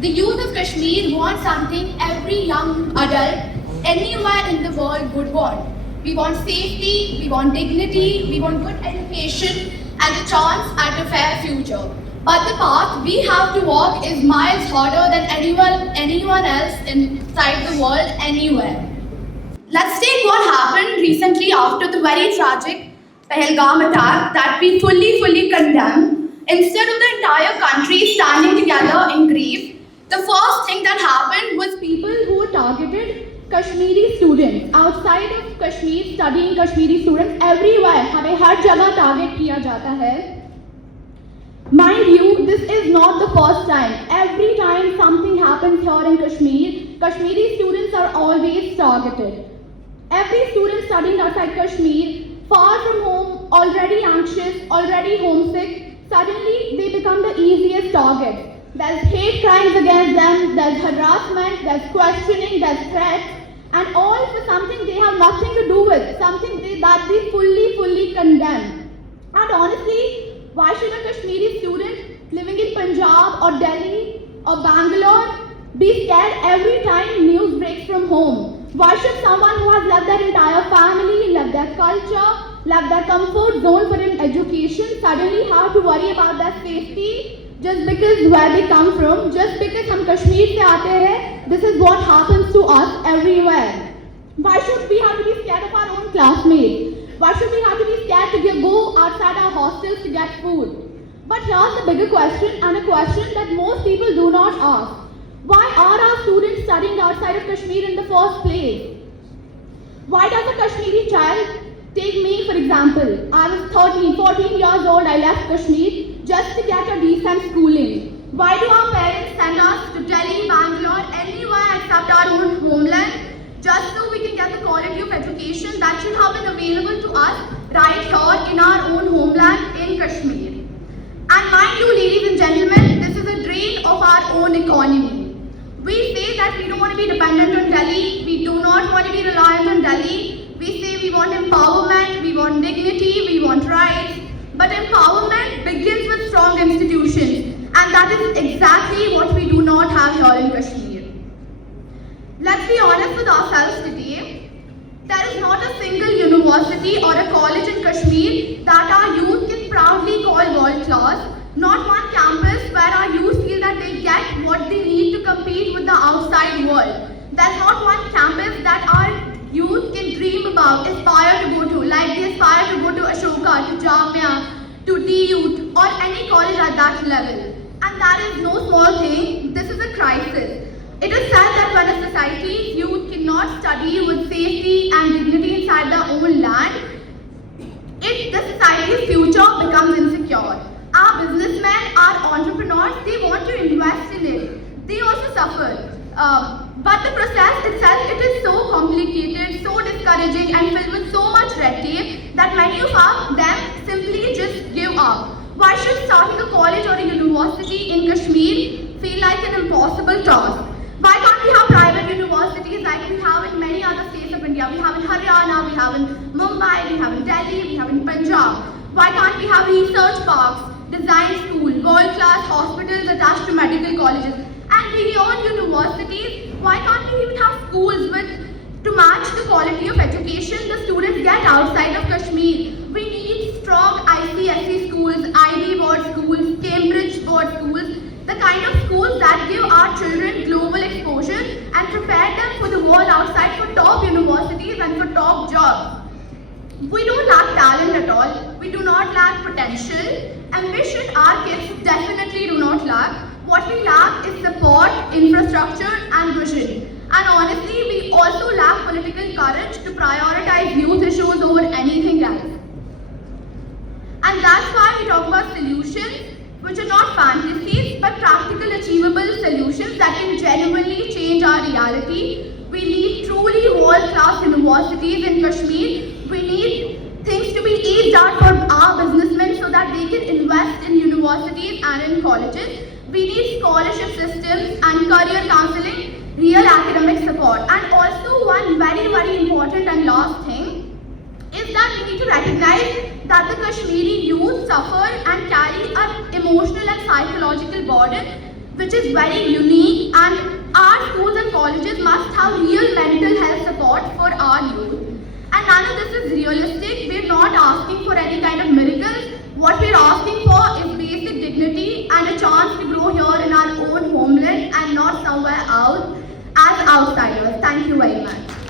The youth of Kashmir want something every young adult anywhere in the world would want. We want safety, we want dignity, we want good education and a chance at a fair future. But the path we have to walk is miles harder than anyone else inside the world anywhere. Let's take what happened recently after the very tragic Pahalgam attack that we fully condemn. Instead of the entire country standing together in grief, the first thing that happened was people who were targeted Kashmiri students outside of Kashmir, studying Kashmiri students everywhere. हमें हर जगह target किया जाता है. Mind you, this is not the first time. Every time something happens here in Kashmir, Kashmiri students are always targeted. Every student studying outside Kashmir, far from home, already anxious, already homesick, suddenly they become the easiest target. There's hate crimes against them, there's harassment, there's questioning, there's threats, and all for something they have nothing to do with, something that they fully condemn. And honestly, why should a Kashmiri student living in Punjab or Delhi or Bangalore be scared every time news breaks from home? Why should someone who has left their entire family, left their culture, left their comfort zone for an education suddenly have to worry about their safety just because where they come from, just because हम कश्मीर से आते हैं? This is what happens to us everywhere. Why should we have to be scared of our own classmates? Why should we have to be scared to go outside our hostels to get food? But here's the bigger question, and a question that most people do not ask. Why are our students studying outside of Kashmir in the first place? Why does a Kashmiri child, take me for example, I was 14 years old, I left Kashmir just to get a decent schooling. Why do our parents send us to Delhi, Bangalore, anywhere except our own homeland, just so we can get the quality of education that should have been available to us right here in our own homeland in Kashmir? And mind you, ladies and gentlemen, this is a drain of our own economy. We say that we don't want to be dependent on Delhi, we do not want to be reliant on Delhi. We say we want empowerment, we want dignity, we want rights. But empowerment begins with strong institutions, and that is exactly what we do not have here in Kashmir. Let's be honest with ourselves today. There is not a single university or a college in Kashmir that our youth can proudly call world class. Not one campus where our youth feel that they get what they need to compete with the outside world. There's not one campus that our youth can dream about, aspire to go to, like they aspire to go to Ashoka, to Jamia, to DUT or any college at that level. And that is no small thing, this is a crisis. It is said that when a society's youth cannot study with safety and dignity inside their own land, the society's future becomes insecure. Our businessmen, our entrepreneurs, they want to invest in it. They also suffer. But the process itself, it is so complicated, so discouraging and filled with so much red tape that many of them simply just give up. Why should starting a college or a university in Kashmir feel like an impossible task? Why can't we have private universities like we have in many other states of India? We have in Haryana, we have in Mumbai, we have in Delhi, we have in Punjab. Why can't we have research parks, design schools, world-class hospitals attached to medical colleges? And beyond universities, why can't we even have schools to match the quality of education the students get outside of Kashmir? We need strong ICSE schools, IB board schools, Cambridge board schools, the kind of schools that give our children global exposure and prepare them for the world outside for top universities and for top jobs. We don't lack talent at all. We do not lack potential. Ambition our kids definitely do not lack. What we lack is support, infrastructure and vision. And honestly, we also lack political courage to prioritize youth issues over anything else. And that's why we talk about solutions which are not fantasies but practical, achievable solutions that can genuinely change our reality. We need truly world-class universities in Kashmir. We need things to be eased out for our businessmen so that they can invest in universities and in colleges. We need scholarship systems and career counseling, real academic support. And also one very important and last thing is that we need to recognize that the Kashmiri youth suffer and carry an emotional and psychological burden which is very unique, and our schools and colleges must have real mental health support for our youth. And none of this is realistic. We're not asking for any kind of miracles. What we're asking for is basic dignity and a chance to grow here in our own homeland and not somewhere else as outsiders. Thank you very much.